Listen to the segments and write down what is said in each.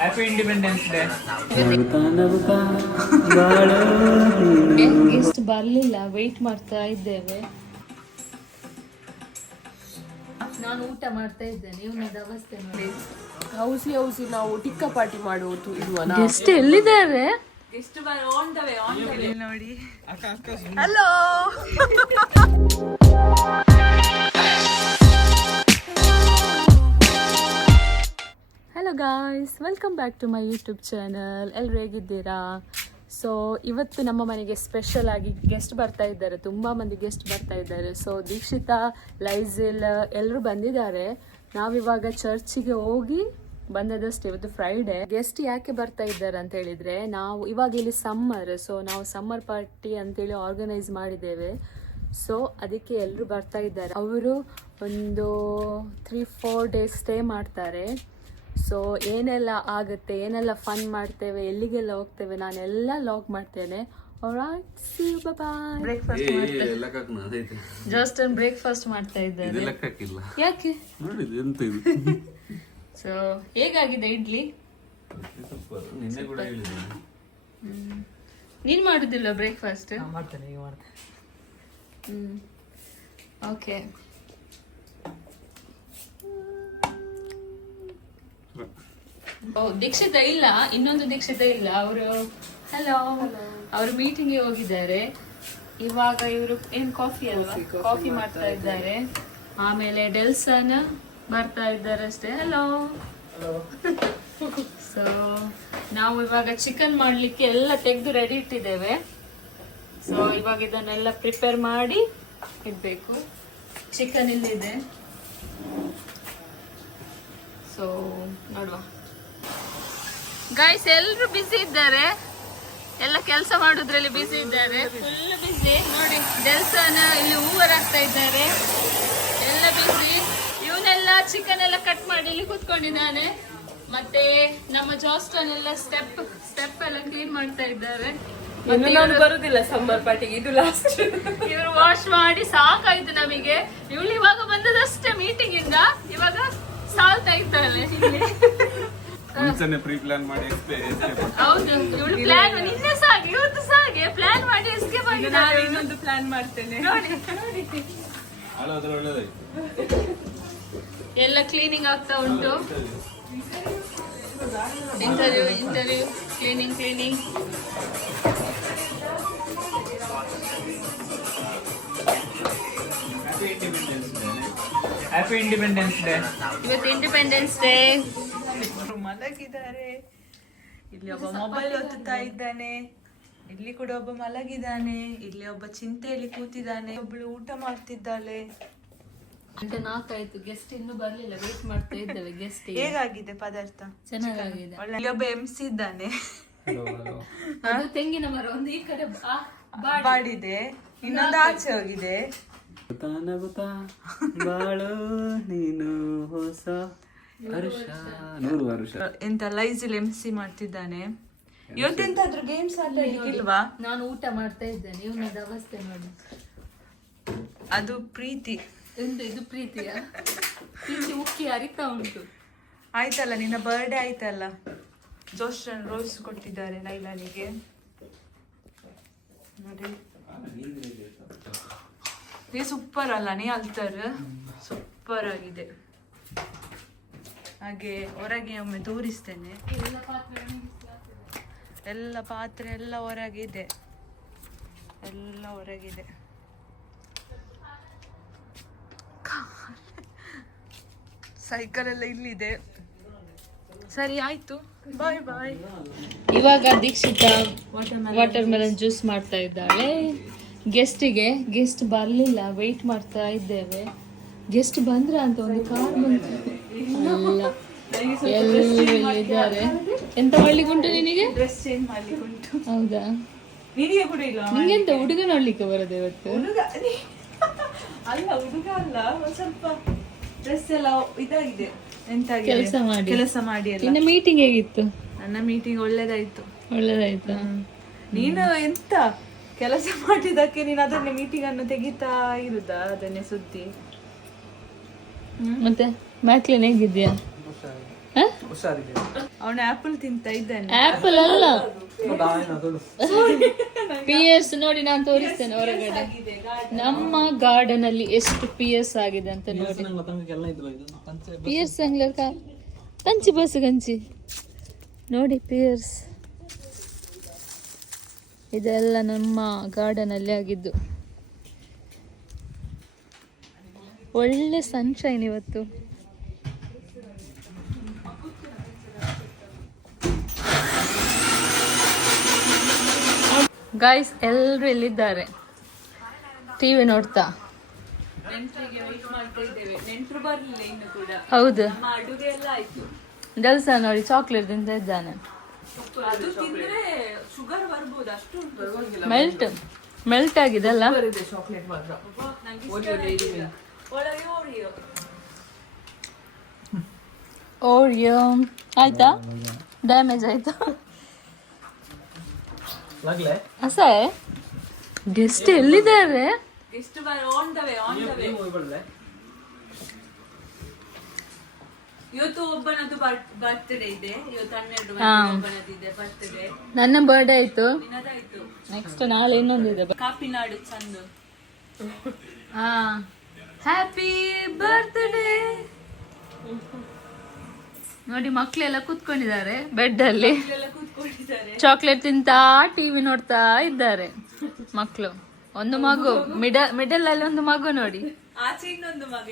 Happy independence day. Guest ಬರ್ಲಿಲ್ಲ, wait ಮಾಡ್ತಾ ಇದ್ದೇವೆ. ನಾನು ಊಟ ಮಾಡ್ತಾ ಇದ್ದೇನೆ. ಇವನದ ಅವಸ್ಥೆ ನೋಡಿ. ಹೌಸಿ ನಾವು ಟಿಕ್ಕ ಪಾರ್ಟಿ ಮಾಡುವುದು ಇಲ್ವಾ? ಗೆಸ್ಟ್ ಎಲ್ಲಿದ್ದಾರೆ? ಗೆಸ್ಟ್ ಆನ್ ದ ವೇ ನೋಡಿ. Hello hello guys, welcome back to my YouTube channel. ಎಲ್ಲರೂ ಹೇಗಿದ್ದೀರಾ? ಸೊ ಇವತ್ತು ನಮ್ಮ ಮನೆಗೆ ಸ್ಪೆಷಲ್ ಆಗಿ ಗೆಸ್ಟ್ ಬರ್ತಾ ಇದ್ದಾರೆ. ತುಂಬ ಮಂದಿ ಗೆಸ್ಟ್ ಬರ್ತಾ ಇದ್ದಾರೆ. ಸೊ ದೀಕ್ಷಿತಾ, ಲೈಸಿಲ್ ಎಲ್ಲರೂ ಬಂದಿದ್ದಾರೆ. ನಾವಿವಾಗ ಚರ್ಚಿಗೆ ಹೋಗಿ ಬಂದದಷ್ಟೇ. ಇವತ್ತು ಫ್ರೈಡೆ. ಗೆಸ್ಟ್ ಯಾಕೆ ಬರ್ತಾ ಇದ್ದಾರೆ ಅಂತ ಹೇಳಿದ್ರೆ, ನಾವು ಇವಾಗ ಇಲ್ಲಿ ಸಮ್ಮರ್, ಸೊ ನಾವು ಸಮ್ಮರ್ ಪಾರ್ಟಿ ಅಂತೇಳಿ ಆರ್ಗನೈಸ್ ಮಾಡಿದ್ದೇವೆ. ಸೊ ಅದಕ್ಕೆ ಎಲ್ಲರೂ ಬರ್ತಾ ಇದ್ದಾರೆ. ಅವರು ಒಂದು 3-4 ಡೇಸ್ ಸ್ಟೇ ಮಾಡ್ತಾರೆ. ಸೊ ಏನೆಲ್ಲ ಆಗುತ್ತೆ, ಏನೆಲ್ಲ ಫನ್ ಮಾಡ್ತೇವೆ, ಎಲ್ಲಿಗೆಲ್ಲ ಹೋಗ್ತೇವೆ, ನಾನೆಲ್ಲ ಲಾಗ್ ಮಾಡ್ತೇನೆ. ಜಸ್ಟ್ ಬ್ರೇಕ್ಫಾಸ್ಟ್ ಮಾಡ್ತಾ ಇದ್ದಾರೆ. ಯಾಕೆ? ಸೊ ಹೇಗಾಗಿದೆ ಇಡ್ಲಿ? ನೀನ್ ಮಾಡುದಿಲ್ಲ ಬ್ರೇಕ್ಫಾಸ್ಟ್? ಓಕೆ. ದೀಕ್ಷಿತ ಇಲ್ಲ, ಇನ್ನೊಂದು ದೀಕ್ಷಿತ ಇಲ್ಲ. ಅವರು ಅವರು ಮೀಟಿಂಗ್ ಹೋಗಿದ್ದಾರೆ. ಇವಾಗ ಇವರು ಏನ್ ಕಾಫಿ ಅಲ್ವಾ, ಕಾಫಿ ಮಾಡ್ತಾ ಇದ್ದಾರೆ. ಆಮೇಲೆ ಡೆಲ್ಸನ್ ಬರ್ತಾ ಇದ್ದಾರೆ ಅಷ್ಟೇ. ಹಲೋ. ಸೊ ನಾವು ಇವಾಗ ಚಿಕನ್ ಮಾಡ್ಲಿಕ್ಕೆ ಎಲ್ಲ ತೆಗೆದು ರೆಡಿ ಇಟ್ಟಿದ್ದೇವೆ. ಸೊ ಇವಾಗ ಇದನ್ನೆಲ್ಲ ಪ್ರಿಪೇರ್ ಮಾಡಿ ಇಡ್ಬೇಕು. ಚಿಕನ್ ಇಲ್ಲಿದೆ. ಸೊ ನೋಡುವ. ಗೈಸ್ ಎಲ್ಲರೂ ಬಿಸಿ ಇದ್ದಾರೆ, ಎಲ್ಲ ಕೆಲಸ ಮಾಡೋದ್ರಲ್ಲಿ ಬಿಸಿ ಇದ್ದಾರೆ, ಫುಲ್ ಬಿಸಿ. ನೋಡಿ ಡೆಲ್ಸನ್ ಇಲ್ಲಿ ಹೂವರ್ ಆಗ್ತಾ ಇದ್ದಾರೆ, ಎಲ್ಲ ಬಿಸಿ. ಇವನೆಲ್ಲ ಚಿಕನ್ ಎಲ್ಲ ಕಟ್ ಮಾಡಿ ಇಲ್ಲಿ ಕೂತ್ಕೊಂಡಿದ್ದಾನೆ. ಮತ್ತೆ ನಮ್ಮ ಜಾಸ್ಟನ್ ಎಲ್ಲ ಸ್ಟೆಪ್ ಎಲ್ಲ ಕ್ಲೀನ್ ಮಾಡ್ತಾ ಇದ್ದಾರೆ. ಬರುದಿಲ್ಲ ಸಮ್ಮರ್ ಪಾರ್ಟಿಗೆ, ಇದು ಲಾಸ್ಟ್. ಇವರು ವಾಶ್ ಮಾಡಿ ಸಾಕಾಯ್ತು ನಮಗೆ. ಇವಳು ಇವಾಗ ಬಂದದಷ್ಟೇ ಮೀಟಿಂಗ್ ಇಂದ, ಇವಾಗ ಸಾಲ್ತಾ ಇದ್ದಾಳೆ. ಹೌದು, ಇವಳು ಪ್ಲಾನ್ ನಿನ್ನೆ ಸಾಗೆ ಇವತ್ತು ಸಾಗೆ ಪ್ಲಾನ್ ಮಾಡಿ ಎಸ್ಕೇಪ್ ಆಗಿದ್ದಾಳೆ. ಇನ್ನೊಂದು ಪ್ಲಾನ್ ಮಾಡ್ತೇನೆ ನೋಡಿ. ಎಲ್ಲ ಕ್ಲೀನಿಂಗ್ ಆಗ್ತಾ ಉಂಟು. Interview cleaning. Happy independence day. ಇವತ್ತು ಇಂಡಿಪೆಂಡೆನ್ಸ್ ಡೇ. ಮಲಗಿದ್ದಾರೆ. ಇಲ್ಲಿ ಒಬ್ಬ ಮೊಬೈಲ್ ಒತ್ತುತ್ತಾ ಇದ್ದಾನೆ, ಇಲ್ಲಿ ಕೂಡ ಒಬ್ಬ ಮಲಗಿದ್ದಾನೆ, ಇಲ್ಲಿ ಒಬ್ಬ ಚಿಂತೆಯಲ್ಲಿ ಕೂತಿದ್ದಾನೆ, ಒಬ್ಬಳು ಊಟ ಮಾಡ್ತಿದ್ದಾಳೆ. 4 ಗೆಸ್ಟ್ ಇನ್ನೂ ಬರ್ಲಿಲ್ಲ, ವೇಟ್ ಮಾಡ್ತಾ ಇದ್ದೇವೆ. ಗೆಸ್ಟ್ ಹೇಗಾಗಿದೆ ಪದಾರ್ಥ? ಚೆನ್ನಾಗಿದೆ. ಇಲ್ಲಿ ಒಬ್ಬ MC ಇದ್ದಾನೆ. ಅದು ತೆಂಗಿನ ಮರ ಒಂದು ಈ ಕಡೆ ಬಾಡಿದೆ, ಇನ್ನೊಂದು ಆಚೆ ಹೋಗಿದೆ. ನೀನು ಹೊಸ ಎಂತ ಲೈಸಿಲ್ MC ಮಾಡ್ತಿದ್ದಾನೆ. ಇವತ್ತೆಂತಾದ್ರೂ ಗೇಮ್ಸ್ ಆಡ್ಲಿಕ್ಕಿಲ್ವಾ? ನಾನು ಊಟ ಮಾಡ್ತಾ ಇದ್ದೇನೆ. ಇವನದ ಅವಸ್ಥೆ ನೋಡಿ. ಅದು ಪ್ರೀತಿ. ಇದು ಪ್ರೀತಿಯ ಪ್ರೀತಿ ಉಕ್ಕಿ ಹರಿತಾ ಉಂಟು. ಆಯ್ತಲ್ಲ, ನಿನ್ನ ಬರ್ಡೇ ಆಯ್ತಲ್ಲ. ಜೋಸ್ಟನ್ ರೋಸ್ ಕೊಟ್ಟಿದ್ದಾರೆ ಲೈಲಾನಿಗೆ. ನೋಡಿ, ನೀ ಸೂಪರ್ ಅಲ್ಲ, ನೀ ಅಲ್ತರ್ ಸೂಪರ್ ಆಗಿದೆ. ಹಾಗೆ ಹೊರಗೆ ಒಮ್ಮೆ ತೋರಿಸ್ತೇನೆ. ಎಲ್ಲ ಪಾತ್ರೆ ಎಲ್ಲ ಹೊರಗಿದೆ, ಎಲ್ಲ ಹೊರಗಿದೆ. ಸೈಕಲ್ ಎಲ್ಲ ಇಲ್ಲಿದೆ. ಸರಿ ಆಯ್ತು, ಬಾಯ್ ಬಾಯ್. ಇವಾಗ ದೀಕ್ಷಿತಾ ವಾಟರ್ ಮೆಲನ್ ಜ್ಯೂಸ್ ಮಾಡ್ತಾ ಇದ್ದಾಳೆ. ಗೆಸ್ಟ್ ಬರ್ಲಿಲ್ಲ, ವೇಟ್ ಮಾಡ್ತಾ ಇದ್ದೇವೆ. ಗೆಸ್ಟ್ ಬಂದ್ರ ಅಂತ ಒಂದು ಕಾರ್ ಬಂತು. ಎಲ್ಲ ಇದ್ದಾರೆ. ಎಂತ ಮಾಡ್ಲಿಕ್ಕೆ ಉಂಟು ನಿನಗೆ? ಡ್ರೆಸ್ ಚೇಂಜ್ ಮಾಡ್ಲಿಕ್ಕೆ ಉಂಟು. ಹೌದಾ? ನಿನಗೆ ಕೂಡ ಇಲ್ಲ? ನಿಂಗೆಂತ ಹುಡುಗ ನೋಡ್ಲಿಕ್ಕೆ ಬರೋದು ಇವತ್ತು? ಅಲ್ಲ, ಹುಡುಗ ಅಲ್ಲ, ಒಂದ್ ಸ್ವಲ್ಪ ಡ್ರೆಸ್ ಎಲ್ಲ ಇದಾಗಿದೆ. ಎಂತ ಕೆಲಸ ಮಾಡಿ. ನಿನ್ನ ಮೀಟಿಂಗ್ ಹೇಗಿತ್ತು? ನನ್ನ ಮೀಟಿಂಗ್ ಒಳ್ಳೇದಾಯ್ತು. ನೀನು ಎಂತ ಕೆಲಸ ಮಾಡಿದಕ್ಕೆ ನೀನು ಅದನ್ನೇ ಮೀಟಿಂಗ್ ಅನ್ನು ತೆಗಿತಾ ಇರುದಾ? ಅದನ್ನೇ ಸುದ್ದಿ. ಮತ್ತೆ ಮ್ಯಾಕ್ಲಿನ್ ಹೇಗಿದ್ಯಾ? ಅವನು ಆಪಲ್ ತಿಂತ ಇದ್ದಾನೆ. ಆಪಲ್ ಅಲ್ಲ, ಪಿಯರ್ಸ್ ನೋಡಿ, ನಾನು ತೋರಿಸ್ತೇನೆ ಹೊರಗಡೆ. ನಮ್ಮ ಗಾರ್ಡನ್ ಅಲ್ಲಿ ಎಷ್ಟು ಪಿಯರ್ಸ್ ಆಗಿದೆ ಅಂತ ನೋಡಿ. ಪಿಯರ್ಸ್ ಅಂಗ್ಲಕ ಕಂಚಿ ಬಸ್ ಕಂಚಿ ನೋಡಿ, ಪಿಯರ್ಸ್ ಇದೆಲ್ಲ ನಮ್ಮ ಗಾರ್ಡನ್ ಅಲ್ಲಿ ಆಗಿದ್ದು. ಒಳ್ಳೆ ಸನ್ಶೈನ್ ಇವತ್ತು. ಗಾಯ್ಸ್ ಎಲ್ಲರೂ ಎಲ್ಲಿದ್ದಾರೆ? ಟಿವಿ ನೋಡ್ತಾ. ಹೌದು, ಜಲ್ಸ ನೋಡಿ, ಚಾಕ್ಲೇಟ್ ತಿಂತ ಇದ್ದಾನೆ. ಮೆಲ್ಟ್ ಆಗಿದೆಲ್ಲ. ಓರಿಯೋ ಆಯ್ತಾ? ಡ್ಯಾಮೇಜ್ ಆಯ್ತಾ? ಅಸೇ ಗೆಸ್ಟ್ ಎಲ್ಲಿದ್ದಾರೆ? ಇವತ್ತು ಒಬ್ಬನದು ಬರ್ತ್ಡೇ ಇದೆ. ಇವತ್ತು 12 ಬರ್ತ್ಡೇ. ನನ್ನ ಬರ್ಡೇ ಆಯ್ತು. ನೆಕ್ಸ್ಟ್ ನಾಳೆ ಇನ್ನೊಂದಿದೆ. ಕಾಪಿನಾಡು ಚಂದು. ಹ್ಯಾಪಿ ಬರ್ತ್ಡೇ ನೋಡಿ, ಮಕ್ಳೆಲ್ಲ ಕೂತ್ಕೊಂಡಿದ್ದಾರೆ ಬೆಡ್ ಅಲ್ಲಿ, ಚಾಕ್ಲೇಟ್ ತಿಂತಾ ಟಿವಿ ನೋಡ್ತಾ ಇದ್ದಾರೆ ಮಕ್ಕಳು. ಒಂದು ಮಗು ಮಿಡಲ್ ಅಲ್ಲಿ ಒಂದು ಮಗು ನೋಡಿ, ಆಚೆ ಇನ್ನೊಂದು ಮಗ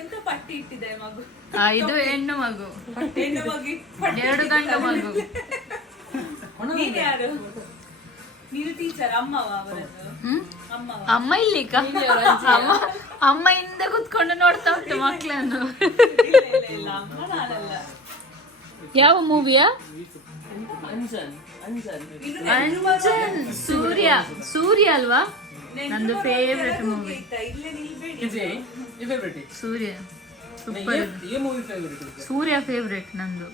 ಎಂತ ಪಟ್ಟಿ ಇಟ್ಟಿದೆ ಮಗು. ಇದು ಹೆಣ್ಣು ಮಗು, 2 ಗಂಡು ಮಗು. ಯಾರು? ನೀನು ಟೀಚರ್? ಅಮ್ಮವ ಅವರದ್ದು? ಅಮ್ಮ ಇಲ್ಲಿಕ ಅಮ್ಮ ಹಿಂದೆ ಕುತ್ಕೊಂಡು ನೋಡ್ತಾ ಉಂಟು ಮಕ್ಳನ್ನು. ಯಾವ ಮೂವಿಯಾ? ಅಂಜನ್. ಸೂರ್ಯ ಅಲ್ವಾ? ನಂದು ಫೇವ್ರೆಟ್ ಮೂವಿ ಸೂರ್ಯ. ಸೂಪರ್. ಸೂರ್ಯ ಫೇವ್ರೆಟ್ ನಂದು.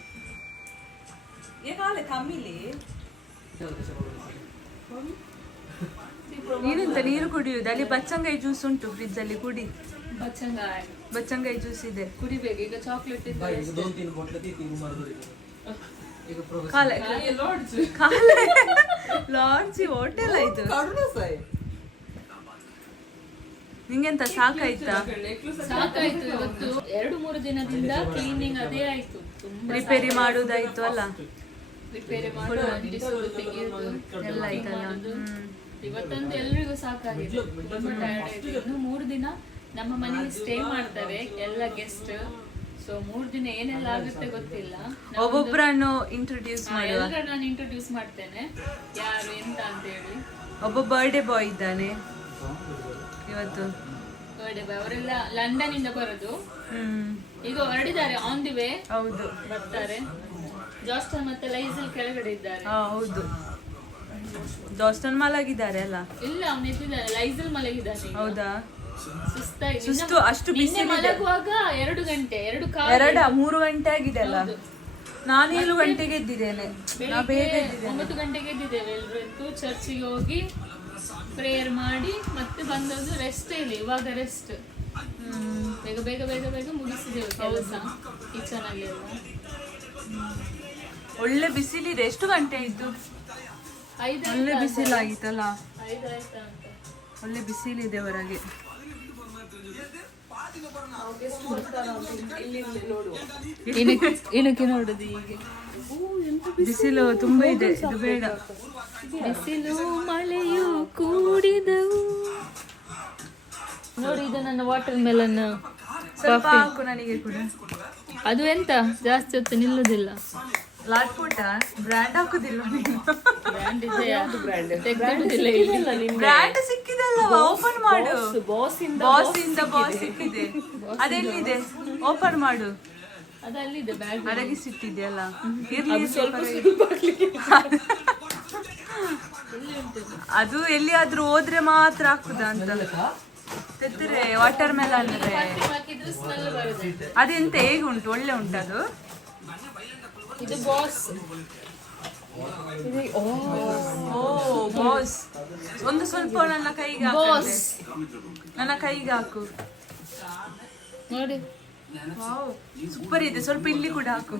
ನೀನೆಂತ ನೀರು ಕುಡಿಯುವುದು? ಅಲ್ಲಿ ಬಚ್ಚಂಗಾಯಿ ಜ್ಯೂಸ್ ಉಂಟು ಫ್ರಿಜ್ ಅಲ್ಲಿ, ಕುಡಿ. ಬಚ್ಚಂಗಾಯಿ ಜ್ಯೂಸ್ ಇದೆ, ಕುಡಿಬೇಕು. ಈಗ ಚಾಕ್ಲೇಟ್ ಲಾಡ್ಜಿ ಹೋಟೆಲ್ ಆಯ್ತು. ನಿಂಗೆಂತ ಸಾಕಾಯ್ತಾ? ಸಾಕಾಯ್ತು. ಇವತ್ತು 2-3 ದಿನದಿಂದ ಕ್ಲೀನಿಂಗ್ ಅದೇ ಆಯ್ತು. ರಿಪೇರಿ ಮಾಡುವುದಾಯ್ತು ಅಲ್ಲ? ರಿಪೇರಿ ಮಾಡೋದು, ಅಂಟಿಸೋದು, ತೆಗೆಯೋದು ಎಲ್ಲ ಆಯ್ತಲ್ಲ. ಇವತ್ತಂದು ಎಲ್ರಿಗೂ ಸಾಕಾಗಿದೆ, ತುಂಬಾ ಟಯರ್ಡ್ ಆಯ್ತು. ಇನ್ನು 3 ದಿನ ನಮ್ಮ ಮನೆಗೆ ಸ್ಟೇ ಮಾಡ್ತಾರೆ ಎಲ್ಲ ಗೆಸ್ಟ್. ಸೊ 3 ದಿನ ಏನೆಲ್ಲ ಆಗುತ್ತೆ ಗೊತ್ತಿಲ್ಲ. ಒಬ್ಬೊಬ್ಬರನ್ನು ಇಂಟ್ರೊಡ್ಯೂಸ್ ಮಾಡುವ. ನಾನು ಇಂಟ್ರೊಡ್ಯೂಸ್ ಮಾಡ್ತೇನೆ ಯಾರು ಎಂತ ಅಂತ ಹೇಳಿ. ಒಬ್ಬ ಬರ್ಡೇ ಬಾಯ್ ಇದ್ದಾನೆ ಇವತ್ತು. ಬರ್ಡೇ ಬಾಯ್ ಅವರೆಲ್ಲ ಲಂಡನ್ ಇಂದ ಬರೋದು. ಈಗ ಹೊರಡಿದ್ದಾರೆ, ಆನ್ ದಿ ವೇ. ಹೌದು, ಬರ್ತಾರೆ. ಜಾಸ್ಟನ್ ಮತ್ತೆ ಲೈಸಲ್ ಕೆಳಗಡೆ ಇದ್ದಾರೆ. ಹೌದು, ಜಾಸ್ಟನ್ ಮಲಗಿದ್ದಾರೆ ಅಲ್ಲ? ಇಲ್ಲ, ಅವನು ಎದ್ದಿದ್ದಾನೆ. ಲೈಸಲ್ ಮಲಗಿದ್ದಾನೆ. ಹೌದಾ? ಸುಸ್ತು. ಅಷ್ಟು ಬಿಸಿ ಮಲಗುವಾಗ 2 ಗಂಟೆ 3 ಗಂಟೆ ಆಗಿದೆ ಅಲ್ಲ? ನಾನು 7 ಗಂಟೆಗೆ ಎದ್ದಿದ್ದೇನೆ. 9 ಗಂಟೆಗೆ ಎದ್ದಿದ್ದೇವೆ ಎಲ್ರು. ಎದ್ದು ಚರ್ಚಿಗೆ ಹೋಗಿ ಪ್ರೇಯರ್ ಮಾಡಿ ಮತ್ತೆ ಬಂದದ್ದು. ರೆಸ್ಟ್ ಇಲ್ಲ ಇವಾಗ, ರೆಸ್ಟ್. ಬೇಗ ಬೇಗ ಬೇಗ ಬೇಗ ಮುಗಿಸಿದೆವು ಕೆಲಸ ಕಿಚನ್ ಅಲ್ಲಿ ಎಲ್ಲ. ಒಳ್ಳೆ ಬಿಸಿಲಿದೆ. ಎಷ್ಟು ಗಂಟೆ ಆಯ್ತು? 5 ಒಳ್ಳೆ ಬಿಸಿಲಾಗಿತ್ತಲ್ಲ? 5 ಆಯ್ತಾ ಅಂತ. ಒಳ್ಳೆ ಬಿಸಿಲಿದೆ ಹೊರಗೆ. ಏನಕ್ಕೆ ನೋಡುದು ಈಗ? ಬಿಸಿಲು ತುಂಬಾ ಇದೆ, ಇದು ಬೇಡ. ಬಿಸಿಲು ಮಳೆಯು ಕೂಡಿದವು ನೋಡಿ. ಇದು ನನ್ನ ವಾಟರ್ ಮೆಲನ್. ಸ್ವಲ್ಪ ಹಾಕು ನನಗೆ ಕೂಡ. ಅದು ಎಂತ ಜಾಸ್ತಿ ಹೊತ್ತು ನಿಲ್ಲುದಿಲ್ಲ. ಲಾಟ್ಪೋಟ ಬ್ರ್ಯಾಂಡ್ ಹಾಕುದಿಲ್ಲ ನೀನು? ಬ್ರ್ಯಾಂಡ್ ಇದೆಯಾ? ಬ್ರ್ಯಾಂಡ್ ಸಿಕ್ಕಿದಲ್ಲ, ಓಪನ್ ಮಾಡು. ಬಾಸ್ ಸಿಕ್ಕಿದೆ. ಅದೆಲ್ಲಿದೆ? ಓಪನ್ ಮಾಡು. ಅದಲ್ಲಿದೆ ಬ್ಯಾಗ್ ಅಡಗಿಸಿಟ್ಟಿದೆಯಲ್ಲ. ಇರ್ಲಿ, ಅದು ಎಲ್ಲಿಯಾದ್ರೂ ಹೋದ್ರೆ ಮಾತ್ರ ಹಾಕುದ ಅಂತ. ತೆತ್ತರೆ ವಾಟರ್ ಮೆಲನ್ ಅದೆಂತ ಹೇಗೆ ಉಂಟು? ಒಳ್ಳೆ ಉಂಟು ಅದು. ಇದು ಬಾಸ್. ಓ ಬಾಸ್. ಒಂದು ಸ್ವಲ್ಪ ನನ್ನ ಕೈಗೆ ಹಾಕು. ನನ್ನ ಕೈಗೆ ಹಾಕು ನೋಡಿ. ಸೂಪರ್ ಇದೆ, ಸ್ವಲ್ಪ ಇಲ್ಲಿ ಕೂಡ ಹಾಕು.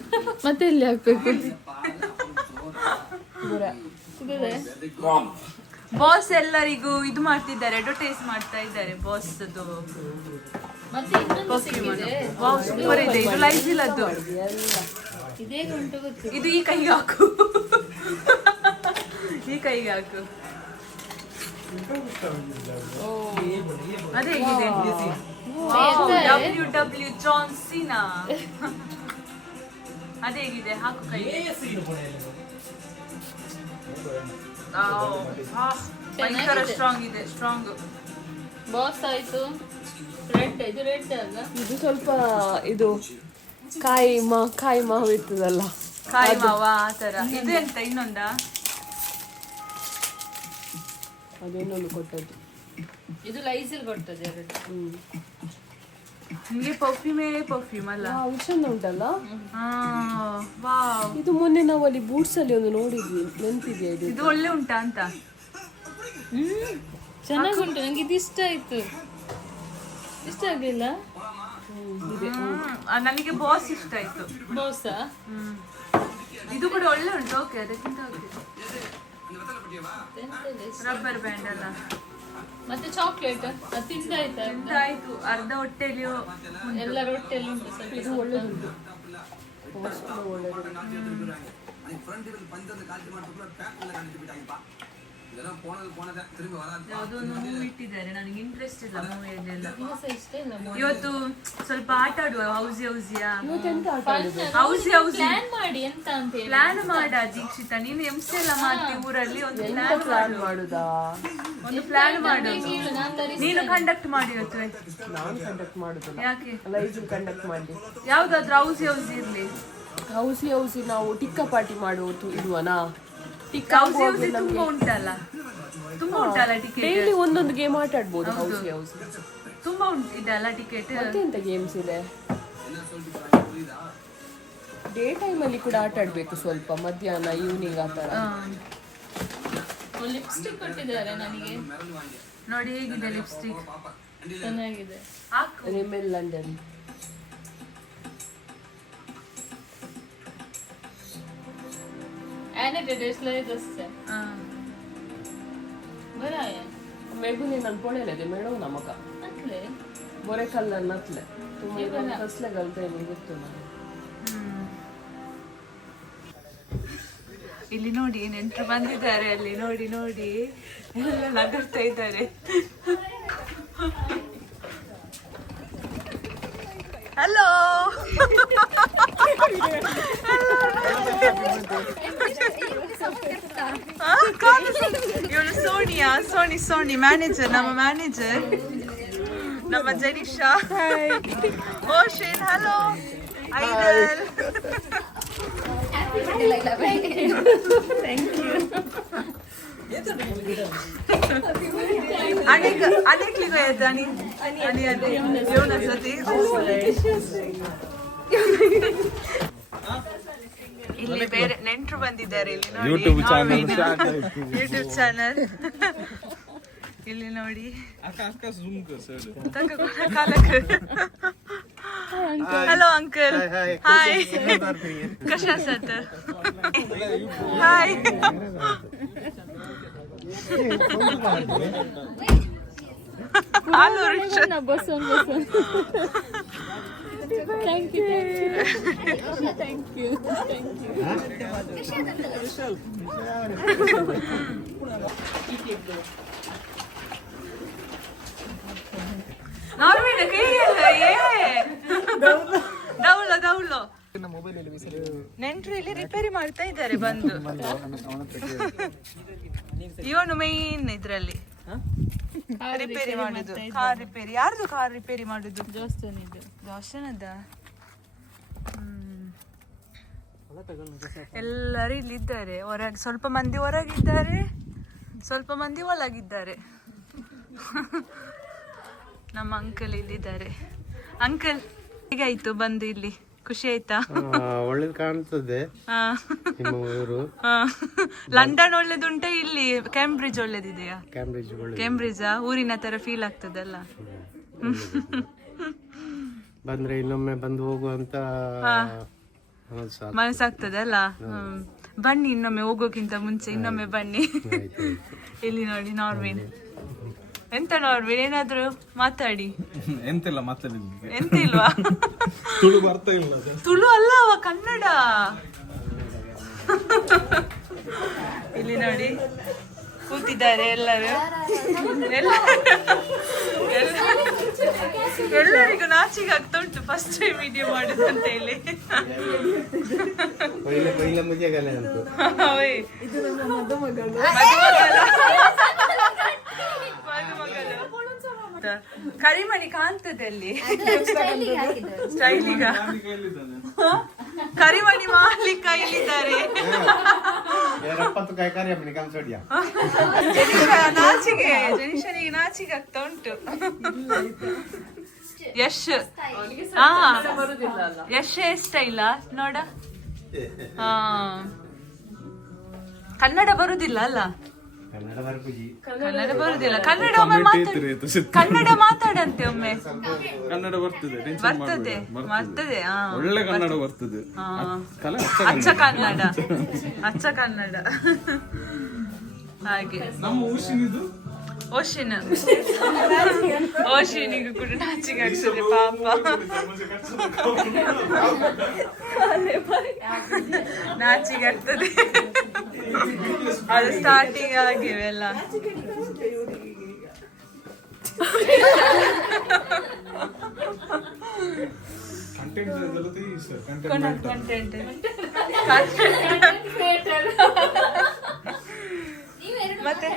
ಮತ್ತೆ ಎಲ್ಲಿ ಹಾಕ್ಬೇಕು? ಬಾಸ್ ಎಲ್ಲರಿಗೂ ಇದು ಮಾಡ್ತಿದ್ದಾರೆ, ಅಡ್ವರ್ಟೈಸ್ ಮಾಡ್ತಾ ಇದ್ದಾರೆ ಬಾಸ್ ಮತ್ತೆ ಇನ್ನೊಂದು ಸಿಕ್ಕಿದೆ. ವಾವ್ ಸೂಪರ್ ಇದೆ. ಇದು ಲೈಸಿಲ್ ಅದು. ಇದೇ ಉಂಟು ಗೊತ್ತಿಲ್ಲ. ಇದು ಈ ಕೈಗೆ ಹಾಕು, ಈ ಕೈಗೆ ಹಾಕು. ಅದೇ ಹೇಗಿದೆ? WW ಜಾನ್ ಸೀನಾ. ಅದೇ ಹೇಗಿದೆ? ಹಾಕು ಕೈಗೆ. ಭಯಂಕರ ಸ್ಟ್ರಾಂಗ್ ಇದೆ, ಸ್ಟ್ರಾಂಗ್. ಬಾಸ್ ಆಯ್ತು. ರೆಡ್, ಇದು ರೆಡ್ ಅಲ್ಲ, ಇದು ಸ್ವಲ್ಪ ಇದು ಕಾಯಿ ಮಾವು ಇರ್ತದಲ್ಲ, ಕಾಯಿ ಮಾವ ಆ ತರ. ಇದು ಎಂತ ಇನ್ನೊಂದಾ? ಅದೇನೊಂದು ಕೊಟ್ಟದ್ದು. ಇದು ಲೈಸಿಲ್ ಕೊಡ್ತದೆ ಎರಡು. ನಿಮಗೆ ಪರ್ಫ್ಯೂಮ್ ಅಲ್ಲ? ಚಂದ ಉಂಟಲ್ಲ. ವಾವ್, ಇದು ಮೊನ್ನೆ ನಾವು ಅಲ್ಲಿ ಬೂಟ್ಸ್ ಅಲ್ಲಿ ಒಂದು ನೋಡಿದ್ವಿ, ನೆನಪಿದೆಯಾ? ಇದು ಒಳ್ಳೆ ಉಂಟಾ ಅಂತ? ಚೆನ್ನಾಗುಂಟು, ನಂಗೆ ಇದು ಇಷ್ಟ ಆಯ್ತು. ಇಷ್ಟ ಆಗ್ಲಿಲ್ಲ? ನನಗೆ ಬಾಸ್ ಇಷ್ಟ ಆಯ್ತು. ಬಾಸಾ? ಇದು ಕೂಡ ಒಳ್ಳೆ ಉಂಟು. ಓಕೆ, ಅದಕ್ಕಿಂತ ರಬ್ಬರ್ ಬ್ಯಾಂಡ್ ಅಲ್ಲ. ಮತ್ತೆ ಚಾಕ್ಲೇಟ್ ಅದು ತಿಂದಾಯ್ತಾ? ಆಯ್ತು, ಅರ್ಧ ಹೊಟ್ಟೆಲಿ ಎಲ್ಲರ ಹೊಟ್ಟೆಯಲ್ಲಿ ಉಂಟು. ಸ್ವಲ್ಪ ಇದು ಒಳ್ಳೆದುಂಟು. ಯಾವುದೋ ಒಂದು ಮೂವಿ ಇಟ್ಟಿದ್ದಾರೆ, ನನಗೆ ಇಂಟ್ರೆಸ್ಟ್ ಇಲ್ಲ ಮೂವಿಯಲ್ಲೆಲ್ಲ. ಇಷ್ಟ ಇಲ್ಲ. ಇವತ್ತು ಸ್ವಲ್ಪ ಆಟ ಆಡುವ. ಹೌಸಿಯಾ ಪ್ಲಾನ್ ಮಾಡಿ ಎಂತ ಅಂತ ಹೇಳಿ. ಪ್ಲಾನ್ ಮಾಡ ದೀಕ್ಷಿತ, ನೀನು MC ಎಲ್ಲ ಮಾಡ್ತಿ ಊರಲ್ಲಿ. ಒಂದು ಪ್ಲಾನ್ ಮಾಡುದಾ? ಒಂದು ಪ್ಲಾನ್ ಮಾಡು. ನಾನು ತರಿಸಿ ನೀನು ಕಂಡಕ್ಟ್ ಮಾಡಿ ಇವತ್ತು. ನಾನು ಕಂಡಕ್ಟ್ ಮಾಡುದಿಲ್ಲ, ಯಾಕೆ? ಲೈವ್ ಕಂಡಕ್ಟ್ ಮಾಡಿ. ಯಾವ್ದಾದ್ರು ಹೌಸಿ ಇರ್ಲಿ. ಹೌಸಿ ನಾವು ಟಿಕ್ಕ ಪಾರ್ಟಿ ಮಾಡುವುದು ಇಡುವನಾ? ಹೌಸಿ ತುಂಬಾ ಉಂಟಲ್ಲ, ತುಂಬಾ ಉಂಟಲ್ಲ ಟಿಕೆಟ್. ಡೈಲಿ ಒಂದೊಂದು ಗೇಮ್ ಆಟ ಆಡ್ಬೋದು. ಹೌಸಿ ತುಂಬಾ ಇದೆಲ್ಲ ಟಿಕೆಟ್. ಎಂತ ಗೇಮ್ಸ್ ಇದೆ? ಡೇ ಟೈಮ್ ಅಲ್ಲಿ ಕೂಡ ಆಟ ಆಡ್ಬೇಕು, ಸ್ವಲ್ಪ ಮಧ್ಯಾಹ್ನ ಈವ್ನಿಂಗ್ ಆ ತರ. ಲಿಪ್ಸ್ಟಿಕ್ ಕೊಟ್ಟಿದ್ದಾರೆ ನನಗೆ, ನೋಡಿ ಹೇಗಿದೆ ಲಿಪ್ಸ್ಟಿಕ್, ಚೆನ್ನಾಗಿದೆ. ಹಾಕು. ರಿಮೆಲ್ ಲಂಡನ್. Anette Desla ಇದಷ್ಟೇ. ಬರಾಯ ಮೇಗುನಿ ನನ್ ಪೊಣೆಲೆ ಮೇಡವ್ ನಮಕ ಅಟ್ಲೆ ಬೊರೆ ಕಲ್ಲನ್ನ ಅತ್ಲೆ ತುಂಬ ಕಸ್ಲೆ ಗಲ್ತೇನೆ ಗೊತ್ತು ನಾನು. ಇಲ್ಲಿ ನೋಡಿ ನೆಂಟರು ಬಂದಿದ್ದಾರೆ, ಅಲ್ಲಿ ನೋಡಿ ನೋಡಿ ಎಲ್ಲ ನಗರ್ತಾ ಇದ್ದಾರೆ. ಹಲೋ, ಇವಳು ಸೋನಿ ಮ್ಯಾನೇಜರ್, ನಮ್ಮ ಮ್ಯಾನೇಜರ್, ನಮ್ಮ ಜನಿಷಾ. Ocean, hello idol. अनेकलिगो येतं आणि जेवण असतं ते. ಇಲ್ಲಿ ಬೇರೆ ನೆಂಟರು ಬಂದಿದ್ದಾರೆ. ಇಲ್ಲಿ ನೋಡಿ ಯೂಟ್ಯೂಬ್ ಚಾನಲ್. ಇಲ್ಲಿ ನೋಡಿ हॅलो अंकल. हाय, कशा आहात? हाय. आलो रिक्षा. बसून थँक्यू. ನಾರ್ಮಲ್ ದೌlo ನೆಂಟ್ರು ಇಲ್ಲಿ ರಿಪೇರಿ ಮಾಡ್ತಾ ಇದ್ದಾರೆ ಬಂದು. ಇವನು ಮೈನ್ ಇದ್ರಲ್ಲಿ ರಿಪೇರಿ ಮಾಡುದು, ಕಾರ್ ರಿಪೇರಿ. ಯಾರ್ದು ಕಾರ್ ರಿಪೇರಿ ಮಾಡುದು? ಜಾಸ್ಟನದ. ಎಲ್ಲರೂ ಇಲ್ಲಿದ್ದಾರೆ. ಹೊರಗೆ ಸ್ವಲ್ಪ ಮಂದಿ ಹೊರಗಿದ್ದಾರೆ, ಸ್ವಲ್ಪ ಮಂದಿ ಒಳಗಿದ್ದಾರೆ. ನಮ್ಮ ಅಂಕಲ್ ಇಲ್ಲಿದ್ದಾರೆ. ಅಂಕಲ್, ಹೇಗಾಯ್ತು ಬಂದು ಇಲ್ಲಿ? ಖುಷಿ ಆಯ್ತಾ? ಒಳ್ಳೇದು ಕಾಣ್ತದೆ. ಲಂಡನ್ ಒಳ್ಳೇದುಂಟ, ಇಲ್ಲಿ ಕ್ಯಾಂಬ್ರಿಡ್ಜ್ ಒಳ್ಳೇದಿದೆಯಾ? ಕ್ಯಾಂಬ್ರಿಡ್ಜ್ ಕ್ಯಾಂಬ್ರಿಡ್ಜ್ ಊರಿನ ತರ ಫೀಲ್ ಆಗ್ತದಲ್ಲ. ಬಂದ್ರೆ ಇನ್ನೊಮ್ಮೆ ಬಂದು ಹೋಗುವಂತ ಮನಸ್ಸು ಮನಸ್ಸಾಗ್ತದೆ ಅಲ್ಲ. ಬನ್ನಿ ಇನ್ನೊಮ್ಮೆ ಹೋಗೋಕ್ಕಿಂತ ಮುಂಚೆ ಇನ್ನೊಮ್ಮೆ ಬನ್ನಿ. ಇಲ್ಲಿ ನೋಡಿ ನಾರ್ವಿನ್. ಎಂತ ನಾರ್ವಿನ್, ಏನಾದ್ರು ಮಾತಾಡಿ. ಎಂತಿಲ್ಲ ಮಾತಾಡಿ. ಎಂತ ಇಲ್ವಾ? ತುಳು ಬರ್ತಾ ಇಲ್ಲ. ತುಳು ಅಲ್ಲ, ಅವ ಕನ್ನಡ. ಇಲ್ಲಿ ನೋಡಿ ಕೂತಿದ್ದಾರೆ ಎಲ್ಲರೂ. ಎಲ್ಲರಿಗೂ ನಾಚಿಕೆ ಆಗ್ತಾ ಉಂಟು ಫಸ್ಟ್ ಟೈಮ್ ವಿಡಿಯೋ ಮಾಡುದಂತ ಹೇಳಿ. ಕರಿಮಣಿ ಕಾಣ್ತದೆ ಅಲ್ಲಿ ಸ್ಟೈಲಿಗ. ಕರಿಮಣಿ ಮಾಲೀಕ ಇಲ್ಲಿದ್ದಾರೆ. ನಾಚಿಕೆ, ಜನಿಷನಿಗೆ ನಾಚಿಕೆ ಆಗ್ತಾ ಉಂಟು. ಯಶ್ ಯಶ್ ಸ್ಟೈಲ ನೋಡ. ಕನ್ನಡ ಬರುದಿಲ್ಲ ಅಲ್ಲ? ಕನ್ನಡ ಬರುದಿಲ್ಲ. ಕನ್ನಡ ಒಮ್ಮೆ ಕನ್ನಡ ಮಾತಾಡಂತೆ ಒಮ್ಮೆ. ಕನ್ನಡ ಬರ್ತದೆ, ಬರ್ತದೆ. ಒಳ್ಳೆ ಕನ್ನಡ ಬರ್ತದೆ. ಅಚ್ಚ ಕನ್ನಡ, ಅಚ್ಚ ಕನ್ನಡ. ಹಾಗೆ ನಮ್ಮ ಊರಿನಿದು ಓಶಿನಿಗೂ ಕೂಡ ನಾಚಿಕೆ ಆಗ್ತದೆ ಪಾಪ. ನಾಚಿಕೆ ಆಗ್ತದೆ. ಅದು ಸ್ಟಾರ್ಟಿಂಗ್ ಆಗಿವೆ ಎಲ್ಲ. ಮತ್ತೆ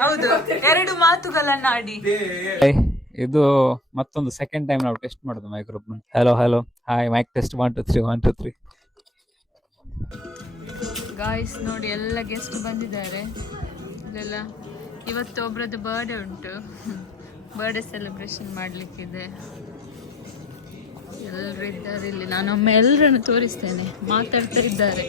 ಹೌದು, 2 ಮಾತುಗಳನ್ನಾಡಿ. ಇದು ಮತ್ತೊಂದು ಸೆಕೆಂಡ್ ಟೈಮ್ ನಾವು ಟೆಸ್ಟ್ ಮಾಡೋದು microphone. Hello hi, mic test 1 2 3 1 2 3. Guys ನೋಡಿ, ಎಲ್ಲ ಗೆಸ್ಟ್ ಬಂದಿದ್ದಾರೆ ಇಲ್ಲೆಲ್ಲ. ಇವತ್ತು ಒಬ್ರದ್ದು ಬರ್ಡೇ ಉಂಟು, ಬರ್ಡೇ ಸೆಲೆಬ್ರೇಷನ್ ಮಾಡಲಿಕ್ಕಿದೆ. ಎಲ್ಲರೂ ಇದ್ದಾರೆ ಇಲ್ಲಿ. ನಾನೊಮ್ಮೆ ಎಲ್ಲರನ್ನು ತೋರಿಸ್ತೇನೆ, ಮಾತಾಡ್ತಾ ಇದ್ದಾರೆ.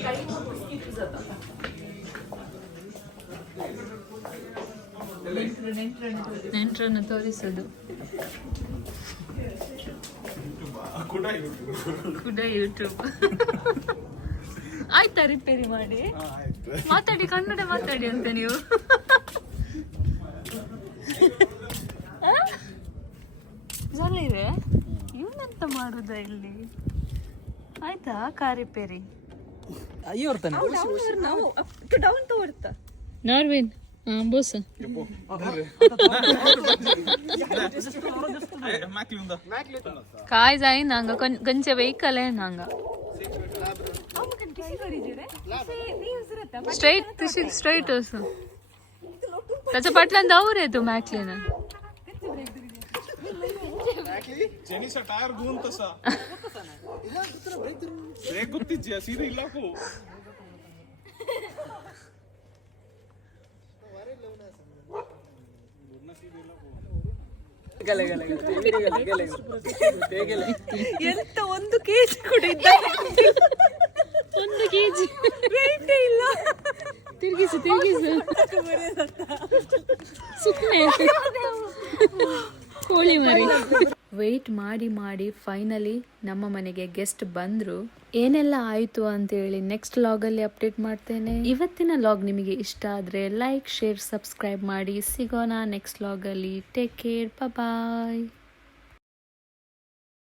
ನೆಂಟ್ರನ್ನು ತೋರಿಸೋದು ಕೂಡ ಯೂಟ್ಯೂಬ್. ಆಯ್ತಾ ರಿಪೇರಿ ಮಾಡಿ? ಮಾತಾಡಿ, ಕನ್ನಡ ಮಾತಾಡಿ ಅಂತ ನೀವು. ಜೊಲ್ಲಿದೆ ಇವನೆಂತ ಮಾಡುದ ಇಲ್ಲಿ? ಆಯ್ತಾ ಕಾರ್ ರಿಪೇರಿ? ನಾರ್ವಿನ್ ಬೋಸ್ काय जाईन हांगा गंजे वेहिकल आहे हांगा. स्ट्रेट असं त्याच्या पाटल्यान जाऊ रे तू मॅकलेन. जेनीचा टायर घेऊन तसा ब्रेक गुत्तिज्या सीधे इलाको. ಎಂತ 1 kg ಕೂಡ ಇದ್ದ. 1 kg ವೇಟ್ ಇಲ್ಲ. ತಿರುಗಿಸು ಸುಮ್ಮನೆ ಕೋಳಿ ಮರಿ. ವೆಯ್ಟ್ ಮಾಡಿ ಫೈನಲಿ ನಮ್ಮ ಮನೆಗೆ ಗೆಸ್ಟ್ ಬಂದ್ರು. ಏನೆಲ್ಲ ಆಯಿತು ಅಂತೇಳಿ ನೆಕ್ಸ್ಟ್ ಲಾಗಲ್ಲಿ ಅಪ್ಡೇಟ್ ಮಾಡ್ತೇನೆ. ಇವತ್ತಿನ ಲಾಗ್ ನಿಮಗೆ ಇಷ್ಟ ಆದರೆ ಲೈಕ್, ಶೇರ್, ಸಬ್ಸ್ಕ್ರೈಬ್ ಮಾಡಿ. ಸಿಗೋಣ ನೆಕ್ಸ್ಟ್ ಲಾಗಲ್ಲಿ. ಟೇಕ್ ಕೇರ್, ಬಾಯ್.